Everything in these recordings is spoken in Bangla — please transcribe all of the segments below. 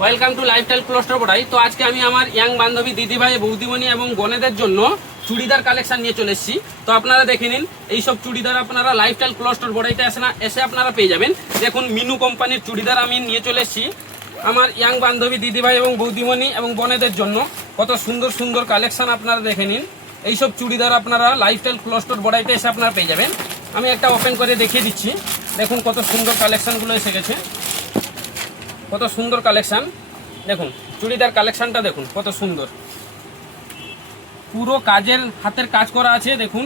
ওয়েলকাম টু লাইফস্টাইল ক্লোস্টার বড়াই। তো আজকে আমি আমার ইয়াং বান্ধবী, দিদিভাই, বৌদিমণি এবং বোনেদের জন্য চুড়িদার কালেকশন নিয়ে চলে এসেছি। তো আপনারা দেখে নিন, এইসব চুড়িদার আপনারা লাইফস্টাইল ক্লোস্টার বড়াইতে এসে আপনারা পেয়ে যাবেন। দেখুন, মিনু কোম্পানির চুড়িদার আমি নিয়ে চলে এসেছি আমার ইয়াং বান্ধবী, দিদিভাই এবং বৌদিমণি এবং বোনেদের জন্য। কত সুন্দর সুন্দর কালেকশন আপনারা দেখে নিন। এইসব চুড়িদার আপনারা লাইফস্টাইল ক্লোস্টার বড়াইতে এসে আপনারা পেয়ে যাবেন। আমি একটা ওপেন করে দেখিয়ে দিচ্ছি। দেখুন কত সুন্দর কালেকশনগুলো এসে গেছে, কত সুন্দর কালেকশন। দেখুন চুড়িদার কালেকশনটা দেখুন কত সুন্দর, পুরো কাজের হাতের কাজ করা আছে। দেখুন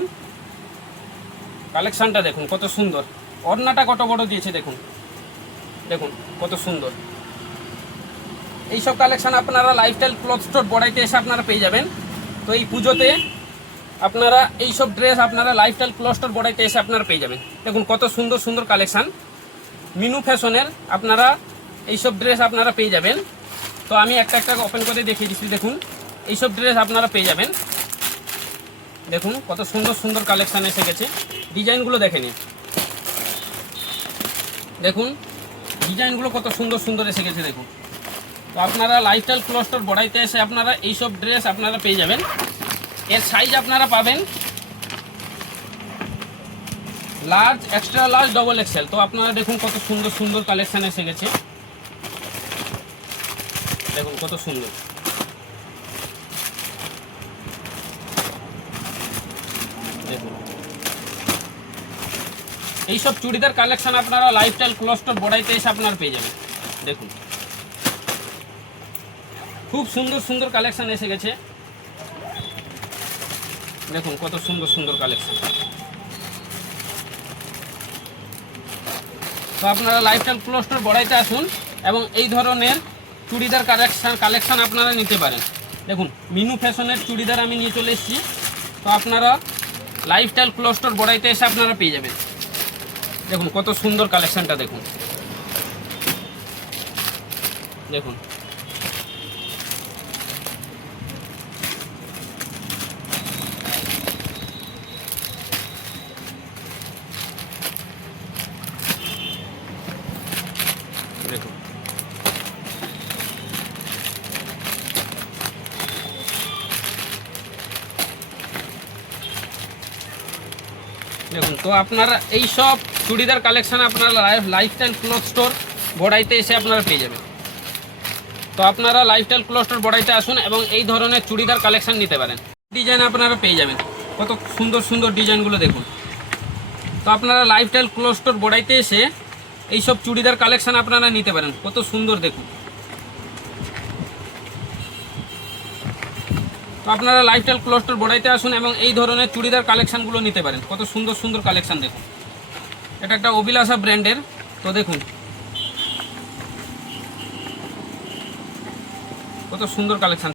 কালেকশনটা দেখুন কত সুন্দর, ওড়নাটা কত বড় দিয়েছে দেখুন, দেখুন কত সুন্দর। এইসব কালেকশন আপনারা লাইফস্টাইল ক্লথ স্টোর বড়াইতে এসে আপনারা পেয়ে যাবেন। তো এই পুজোতে আপনারা এইসব ড্রেস আপনারা লাইফস্টাইল ক্লথ স্টোর বড়াইতে এসে আপনারা পেয়ে যাবেন। দেখুন কত সুন্দর সুন্দর কালেকশন, মিনু ফ্যাশনের আপনারা এইসব ড্রেস আপনারা পেয়ে যাবেন। তো আমি একটা একটা ওপেন করে দেখিয়ে দিচ্ছি। দেখুন এইসব ড্রেস আপনারা পেয়ে যাবেন। দেখুন কত সুন্দর সুন্দর কালেকশান এসে গেছে, ডিজাইনগুলো দেখে নিন। দেখুন ডিজাইনগুলো কত সুন্দর সুন্দর এসে গেছে দেখুন। তো আপনারা লাইফস্টাইল ক্লথ স্টোর বড়াইতে এসে আপনারা এইসব ড্রেস আপনারা পেয়ে যাবেন। এর সাইজ আপনারা পাবেন large, extra large, double XL. তো আপনারা দেখুন কত সুন্দর সুন্দর কালেকশান এসে গেছে। দেখুন কত সুন্দর, দেখুন এইসব চুড়িদার কালেকশন আপনারা লাইফস্টাইল ক্লথ স্টোর বড়াইতে এসে আপনারা পেয়ে যাবেন। দেখুন খুব সুন্দর সুন্দর কালেকশন এসে গেছে। দেখুন কত সুন্দর সুন্দর কালেকশন। তো আপনারা লাইফস্টাইল ক্লথ স্টোর বড়াইতে আসুন এবং এই ধরনের চুড়িদার কালেকশন আপনারা নিতে পারেন। দেখুন মিনু ফ্যাশনের চুড়িদার আমি নিয়ে চলে এসেছি। তো আপনারা লাইফস্টাইল ক্লথ স্টোর বড়াইতে এসে আপনারা পেয়ে যাবেন। দেখুন কত সুন্দর কালেকশনটা দেখুন, দেখুন দেখুন দেখুন। তো আপনারা এই সব চুড়িদার কালেকশন আপনারা লাইফস্টাইল ক্লথ স্টোর বড়াইতে এসে আপনারা পেয়ে যাবেন। তো আপনারা লাইফস্টাইল ক্লথ স্টোর বড়াইতে আসুন এবং এই ধরনের চুড়িদার কালেকশন নিতে পারেন। ডিজাইন আপনারা পেয়ে যাবেন, কত সুন্দর সুন্দর ডিজাইনগুলো দেখুন। তো আপনারা লাইফস্টাইল ক্লথ স্টোর বড়াইতে এসে এইসব চুড়িদার কালেকশন আপনারা নিতে পারেন, কত সুন্দর দেখুন। তো আপনারা লাইফস্টাইল ক্লথ স্টোর বড়াইতে আসুন এবং এই ধরনের চুড়িদার কালেকশনগুলো নিতে পারেন, কত সুন্দর সুন্দর কালেকশন দেখুন। এটা একটা অভিলাষা ব্র্যান্ডের। তো দেখুন কত সুন্দর কালেকশন।